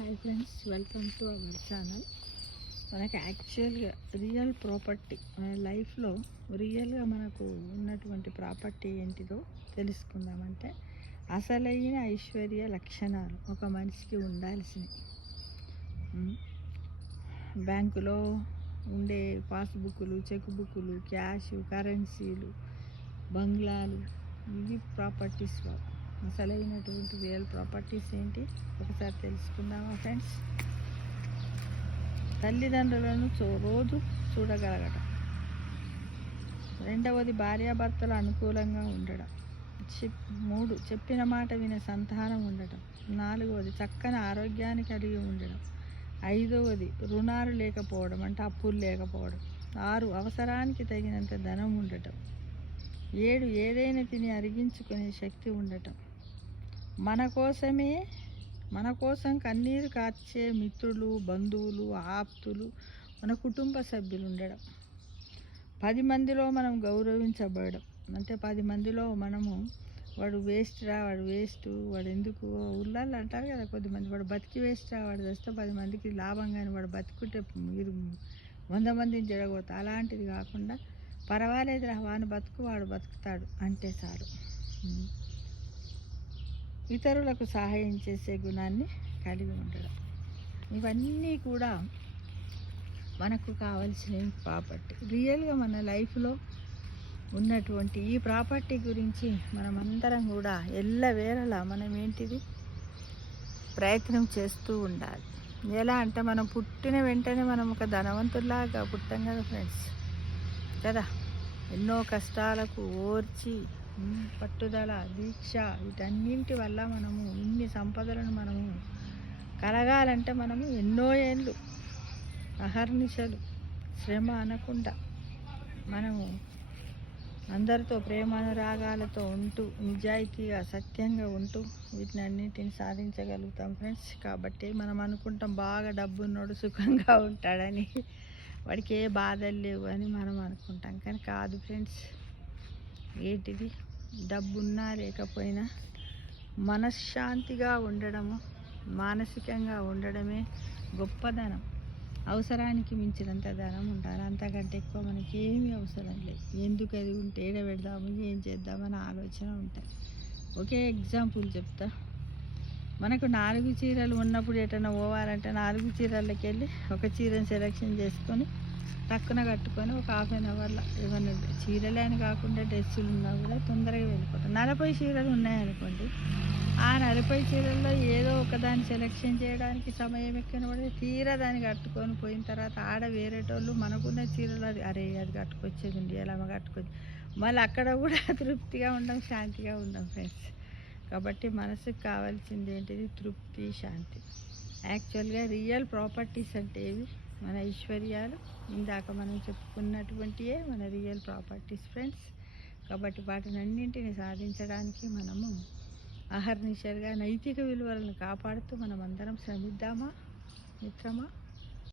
Hi friends, welcome to our channel. మనకి యాక్చువల్గా real property మన లైఫ్లో రియల్గా మనకు ఉన్నటువంటి ప్రాపర్టీ ఏంటిదో తెలుసుకుందామంటే అసలైన ఐశ్వర్య లక్షణాలు ఒక మనిషికి ఉండాల్సినవి. బ్యాంకులో ఉండే పాస్బుక్లు, చెక్ బుక్లు, క్యాష్, కరెన్సీలు, బంగ్లాలు, ఇవి ప్రాపర్టీస్. అసలైనటువంటి రియల్ ప్రాపర్టీస్ ఏంటి ఒకసారి తెలుసుకుందామా ఫ్రెండ్స్? తల్లిదండ్రులను రోజు చూడగలగడం. రెండవది భార్యాభర్తలు అనుకూలంగా ఉండడం. 3 చెప్పిన మాట వినే సంతానం ఉండటం. 4వది చక్కని ఆరోగ్యాన్ని కలిగి ఉండడం. 5వది రుణాలు లేకపోవడం, అంటే అప్పులు లేకపోవడం. 6 అవసరానికి తగినంత ధనం ఉండటం. 7 ఏదైనా తిని అరిగించుకునే శక్తి ఉండటం. మన కోసం కన్నీరు కార్చే మిత్రులు, బంధువులు, ఆప్తులు, మన కుటుంబ సభ్యులు ఉండడం. 10 మందిలో మనం గౌరవించబడడం, అంటే 10 మందిలో మనము వాడు వేస్ట్, వాడు ఎందుకు ఊళ్ళల్లో అంటారు కదా కొద్దిమంది, వాడు బతికి వేస్ట్ వాడు వస్తే 10 మందికి లాభం, కానీ వాడు బతుకుంటే మీరు 100 మందిని జరగవచ్చు. అలాంటిది కాకుండా పర్వాలేదురా, వాడు బతుకుతాడు అంటే చాలు. ఇతరులకు సహాయం చేసే గుణాన్ని కలిగి ఉండడం. ఇవన్నీ కూడా మనకు కావలసిన ప్రాపర్టీ. రియల్గా మన లైఫ్లో ఉన్నటువంటి ఈ ప్రాపర్టీ గురించి మనమందరం కూడా ఎల్లవేళలా మనం ప్రయత్నం చేస్తూ ఉండాలి. ఎలా అంటే మనం పుట్టిన వెంటనే మనం ఒక ధనవంతుల్లాగా పుట్టాం కదా ఫ్రెండ్స్, కదా. ఎన్నో కష్టాలకు ఓర్చి పట్టుదల, దీక్ష, వీటన్నింటి వల్ల మనము ఇన్ని సంపదలను మనము కలగాలంటే మనము ఎన్నో ఏళ్ళు అహర్నిశలు శ్రమ అనకుండా మనము అందరితో ప్రేమానురాగాలతో ఉంటూ, నిజాయితీగా, సత్యంగా ఉంటూ వీటిని అన్నింటిని సాధించగలుగుతాం ఫ్రెండ్స్. కాబట్టి మనం అనుకుంటాం బాగా డబ్బున్నోడు సుఖంగా ఉంటాడని, వాడికి ఏ బాధలు లేవు అని మనం అనుకుంటాం. కానీ కాదు ఫ్రెండ్స్. ఏంటిది? డబ్బున్నా లేకపోయినా మనశ్శాంతిగా ఉండడము, మానసికంగా ఉండడమే గొప్పదనం. అవసరానికి మించినంత ధనం ఉండాలి, అంతకంటే ఎక్కువ మనకి ఏమీ అవసరం లేదు. ఎందుకు అది ఉంటే ఏడ పెడదాము, ఏం చేద్దామని ఆలోచన ఉంటుంది. ఒకే ఎగ్జాంపుల్ చెప్తా. మనకు 4 చీరలు ఉన్నప్పుడు ఎటైనా పోవాలంటే 4 చీరలకి వెళ్ళి ఒక చీరను సెలెక్షన్ చేసుకొని టక్కున కట్టుకొని ఒక హాఫ్ అన్ అవర్లో, ఏమన్నా చీరలే అని కాకుండా డ్రెస్సులు ఉన్నా కూడా తొందరగా వెళ్ళిపోతాం. 40 చీరలు ఉన్నాయనుకోండి, ఆ 40 చీరల్లో ఏదో ఒకదాన్ని సెలెక్షన్ చేయడానికి సమయం ఎక్కన పడి తీరా దాన్ని కట్టుకొని పోయిన తర్వాత ఆడ వేరేటోళ్ళు మనకున్న చీరలు అది కట్టుకొచ్చేది ఉంది, ఎలా కట్టుకొచ్చి మళ్ళీ అక్కడ కూడా తృప్తిగా ఉండం, శాంతిగా ఉండం ఫ్రెండ్స్. కాబట్టి మనసుకు కావాల్సింది ఏంటిది? తృప్తి, శాంతి. యాక్చువల్గా రియల్ ప్రాపర్టీస్ అంటే ఏవి? మన ఐశ్వర్యాలు, ఇందాక మనం చెప్పుకున్నటువంటివే మన రియల్ ప్రాపర్టీస్ ఫ్రెండ్స్. కాబట్టి వాటిని అన్నింటిని సాధించడానికి మనము అహర్నిశలుగా నైతిక విలువలను కాపాడుతూ మనం అందరం శ్రమిద్దామా మిత్రమా?